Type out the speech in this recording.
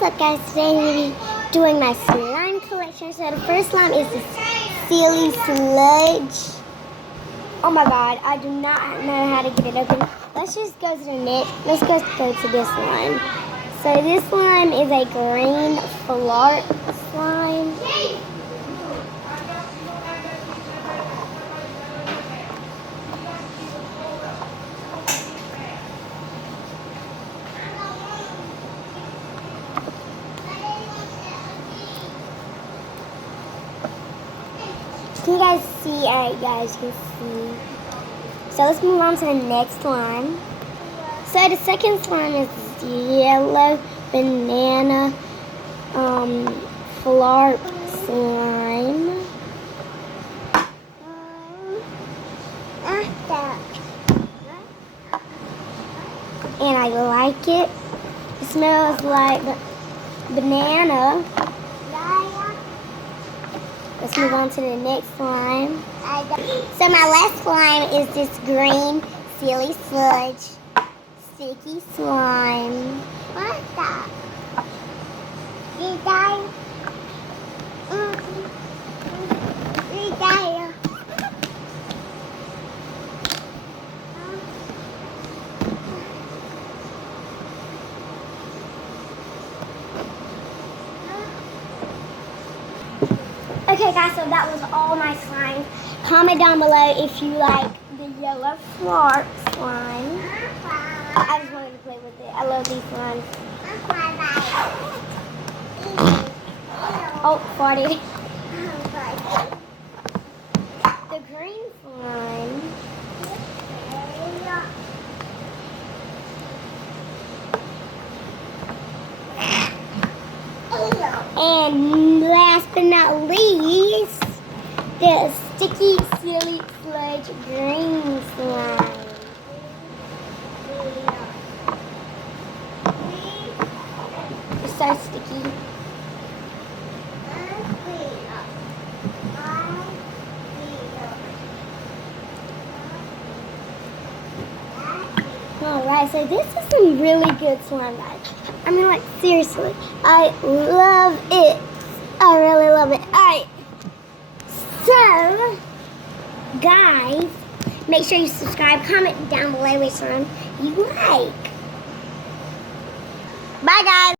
What's up, guys? Today I'm going to be doing my slime collection. So the first slime is this Silly Sludge. Oh my god, I do not know how to get it open. Let's just go to the next. Let's go to this slime. So this slime is a green flarp slime. Can you guys see? Alright, guys, you can see. So let's move on to the next slime. So the second slime is this yellow banana flarp slime. And I like it. It smells like banana. Let's move on to the next slime. So my last slime is this green Silly Sludge sticky slime. What's that? Okay guys, so that was all my slimes. Comment down below if you like the yellow flarp slime. I just wanted to play with it. I love these slimes. Oh, farted. The green slime. And last but not least, the sticky Silly Sludge green slime. It's so sticky. Alright, so this is some really good slime, guys. I mean, like, seriously, I love it. I really love it. Alright, so, guys, make sure you subscribe, comment down below which slime you like. Bye, guys.